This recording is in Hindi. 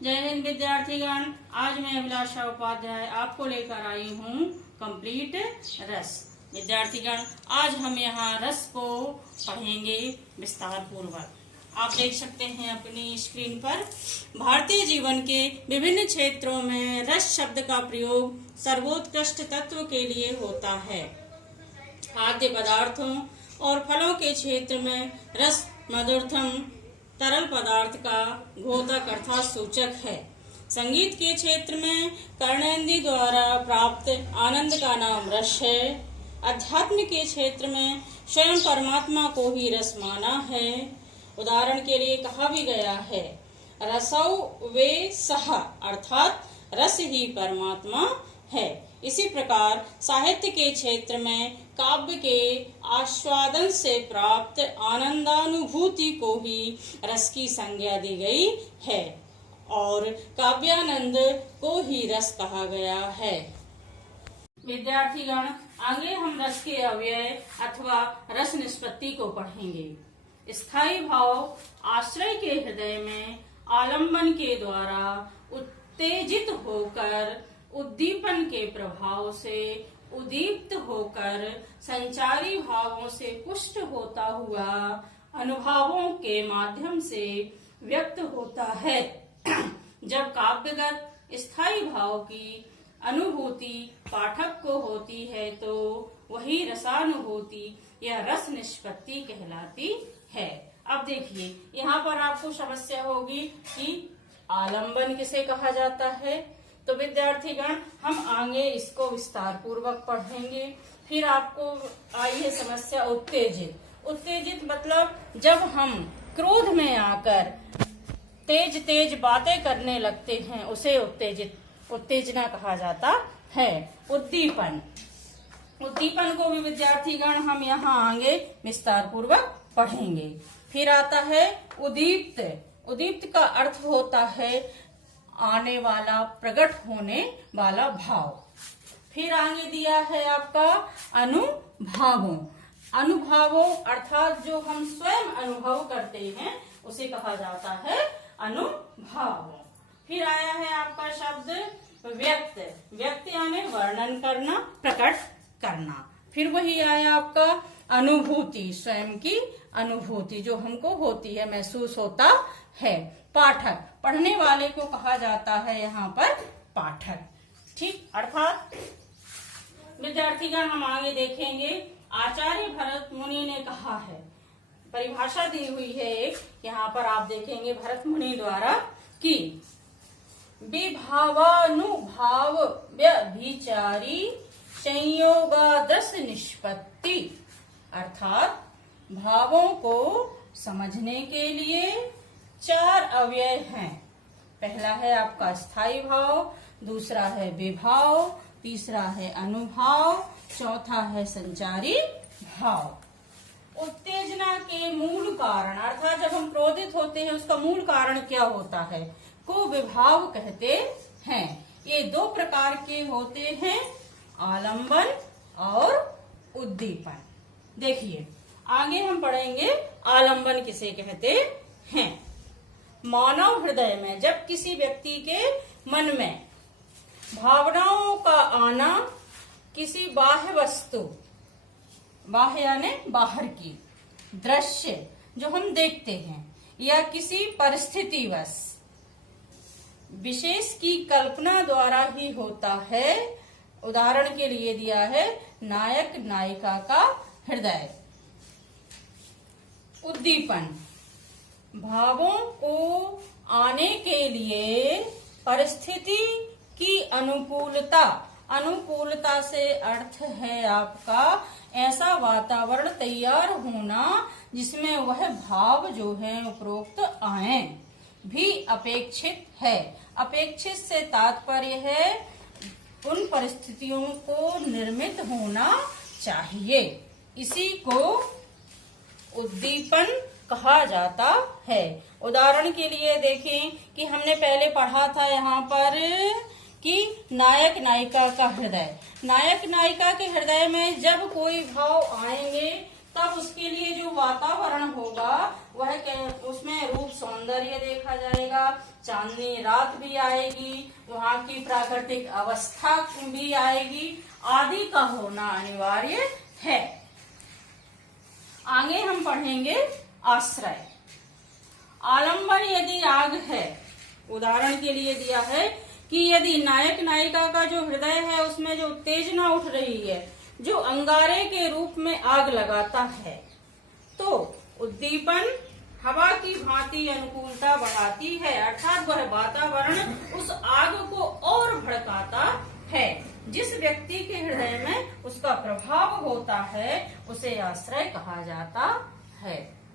जय हिंद विद्यार्थीगण। आज मैं अभिलाषा उपाध्याय आपको लेकर आई हूँ कंप्लीट रस। विद्यार्थीगण, आज हम यहाँ रस को पढ़ेंगे विस्तार पूर्वक। आप देख सकते हैं अपनी स्क्रीन पर, भारतीय जीवन के विभिन्न क्षेत्रों में रस शब्द का प्रयोग सर्वोत्कृष्ट तत्व के लिए होता है। खाद्य पदार्थों और फलों के क्षेत्र में रस मधुरतम तरल पदार्थ का द्योतक अर्थात सूचक है। संगीत के क्षेत्र में कर्णेंद्रिय द्वारा प्राप्त आनंद का नाम रस है। अध्यात्म के क्षेत्र में स्वयं परमात्मा को ही रस माना है। उदाहरण के लिए कहा भी गया है, रसौ वे सह, अर्थात रस ही परमात्मा है। इसी प्रकार साहित्य के क्षेत्र में काव्य के आस्वादन से प्राप्त आनंदानुभूति को ही रस की संज्ञा दी गई है और काव्यानंद को ही रस कहा गया है। विद्यार्थीगण, आगे हम रस के अव्यय अथवा रस निष्पत्ति को पढ़ेंगे। स्थायी भाव आश्रय के हृदय में आलंबन के द्वारा उत्तेजित होकर उद्दीपन के प्रभाव से उद्दीप्त होकर संचारी भावों से पुष्ट होता हुआ अनुभवों के माध्यम से व्यक्त होता है। जब काव्यगत स्थायी भाव की अनुभूति पाठक को होती है तो वही रसानुभूति या रस निष्पत्ति कहलाती है। अब देखिए, यहाँ पर आपको समस्या होगी कि आलंबन किसे कहा जाता है। तो विद्यार्थीगण, हम आगे इसको विस्तार पूर्वक पढ़ेंगे। फिर आपको आई है समस्या उत्तेजित। उत्तेजित मतलब जब हम क्रोध में आकर तेज तेज बातें करने लगते हैं उसे उत्तेजना कहा जाता है। उद्दीपन को भी विद्यार्थीगण हम यहाँ आगे विस्तार पूर्वक पढ़ेंगे। फिर आता है उद्दीप्त। उद्दीप्त का अर्थ होता है आने वाला, प्रकट होने वाला भाव। फिर आगे दिया है आपका अनुभवों अर्थात जो हम स्वयं अनुभव करते हैं उसे कहा जाता है अनुभव। फिर आया है आपका शब्द व्यक्त यानी वर्णन करना, प्रकट करना। फिर वही आया आपका अनुभूति, स्वयं की अनुभूति जो हमको होती है, महसूस होता है। पाठक, पढ़ने वाले को कहा जाता है यहाँ पर पाठक। ठीक, अर्थात विद्यार्थीगण हम आगे देखेंगे। आचार्य भरत मुनि ने कहा है, परिभाषा दी हुई है एक, यहाँ पर आप देखेंगे भरत मुनि द्वारा कि विभावानुभाव व्यभिचारी संयोगादृश निष्पत्ति, अर्थात भावों को समझने के लिए 4 अव्यय हैं। पहला है आपका स्थायी भाव, दूसरा है विभाव, तीसरा है अनुभाव, चौथा है संचारी भाव। उत्तेजना के मूल कारण अर्थात जब हम क्रोधित होते हैं उसका मूल कारण क्या होता है, को विभाव कहते हैं। ये 2 प्रकार के होते हैं, आलंबन और उद्दीपन। देखिए, आगे हम पढ़ेंगे आलंबन किसे कहते हैं। मानव हृदय में जब किसी व्यक्ति के मन में भावनाओं का आना किसी बाह्य वस्तु, बाह्य यानी बाहर की, दृश्य जो हम देखते हैं, या किसी परिस्थितिवश विशेष की कल्पना द्वारा ही होता है। उदाहरण के लिए दिया है नायक नायिका का हृदय। उद्दीपन, भावों को आने के लिए परिस्थिति की अनुकूलता से अर्थ है आपका ऐसा वातावरण तैयार होना जिसमें वह भाव जो है उपरोक्त आए। भी अपेक्षित है। अपेक्षित से तात्पर्य है उन परिस्थितियों को निर्मित होना चाहिए। इसी को उद्दीपन कहा जाता है। उदाहरण के लिए देखें कि हमने पहले पढ़ा था यहाँ पर कि नायक नायिका का हृदय। नायक नायिका के हृदय में जब कोई भाव आएंगे तब उसके लिए जो वातावरण होगा वह उसमें रूप सौंदर्य देखा जाएगा, चांदनी रात भी आएगी, वहाँ की प्राकृतिक अवस्था भी आएगी, आदि का होना अनिवार्य है। आगे हम पढ़ेंगे आश्रय। आलंबन यदि राग है, उदाहरण के लिए दिया है कि यदि नायक नायिका का जो हृदय है उसमें जो उत्तेजना उठ रही है, जो अंगारे के रूप में आग लगाता है, तो उद्दीपन हवा की भांति अनुकूलता बढ़ाती है, अर्थात वह वातावरण उस आग को और भड़काता है। जिस व्यक्ति के हृदय में उसका प्रभाव होता है उसे आश्रय कहा जाता है।